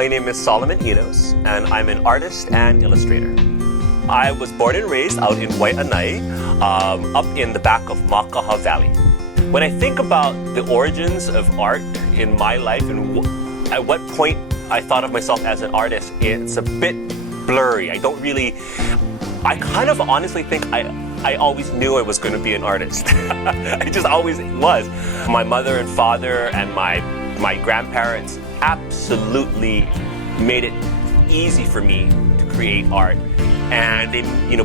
My name is Solomon Enos, and I'm an artist and illustrator. I was born and raised out in Anae, up in the back of Makaha Valley. When I think about the origins of art in my life and at what point I thought of myself as an artist, it's a bit blurry. I kind of honestly think I always knew I was going to be an artist. I just always was. My mother and father and my grandparents absolutely made it easy for me to create art. And they,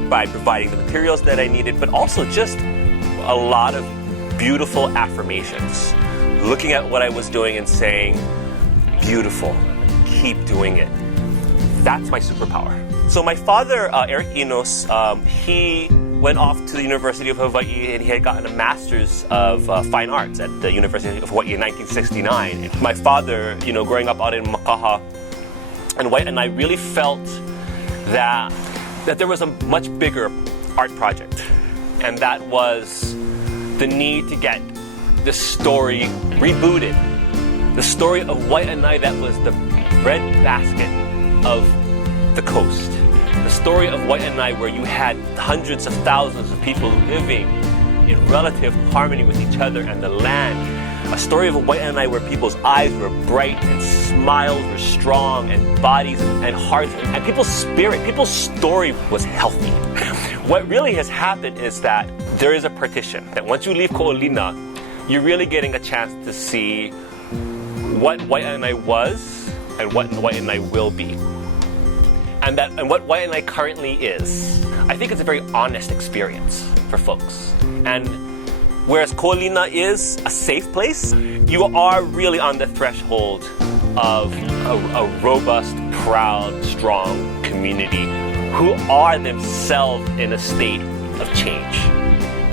by providing the materials that I needed, but also just a lot of beautiful affirmations. Looking at what I was doing and saying, beautiful, keep doing it. That's my superpower. So my father, Eric Enos, he went off to the University of Hawaii and he had gotten a Master's of Fine Arts at the University of Hawaii in 1969. My father, growing up out in Makaha and I really felt that there was a much bigger art project, and that was the need to get the story rebooted. The story of anae that was the breadbasket of the coast. The story of anae where you had hundreds of thousands of people living in relative harmony with each other and the land. A story of anae where people's eyes were bright and smiles were strong and bodies and hearts and people's spirit, people's story was healthy. What really has happened is that there is a partition, that once you leave Olina, you're really getting a chance to see what anae was and what anae will be. And what anae currently is. I think it's a very honest experience for folks. And whereas Olina is a safe place, you are really on the threshold of a robust, proud, strong community who are themselves in a state of change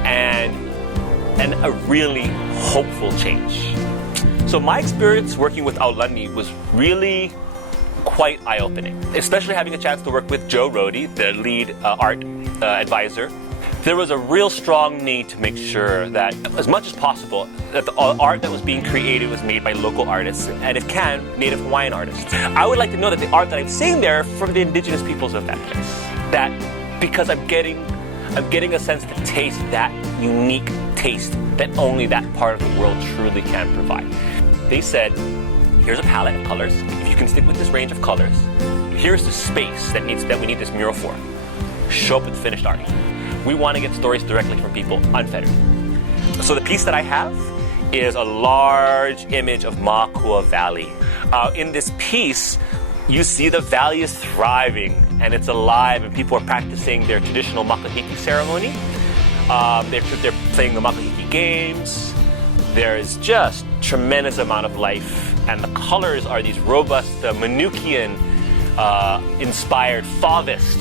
and a really hopeful change. So my experience working with Aulani was really quite eye-opening, especially having a chance to work with Joe Rohde, the lead art advisor. There was a real strong need to make sure that, as much as possible, that the art that was being created was made by local artists, and if can, Native Hawaiian artists. I would like to know that the art that I'm seeing there from the indigenous peoples of that place. That because I'm getting a sense to taste that unique taste that only that part of the world truly can provide. They said, here's a palette of colors. If you can stick with this range of colors, here's the space that we need this mural for. Show up with finished art. We want to get stories directly from people, unfettered. So the piece that I have is a large image of Makua Valley. In this piece, you see the valley is thriving and it's alive and people are practicing their traditional makahiki ceremony. They're playing the makahiki games. There is just tremendous amount of life, and the colors are these robust Manukian inspired fauvist.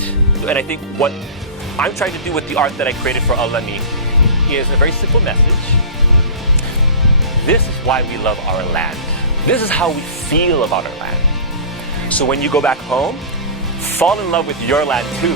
And I think what I'm trying to do with the art that I created for Aulani is a very simple message. This is why we love our land. This is how we feel about our land. So when you go back home, fall in love with your land too.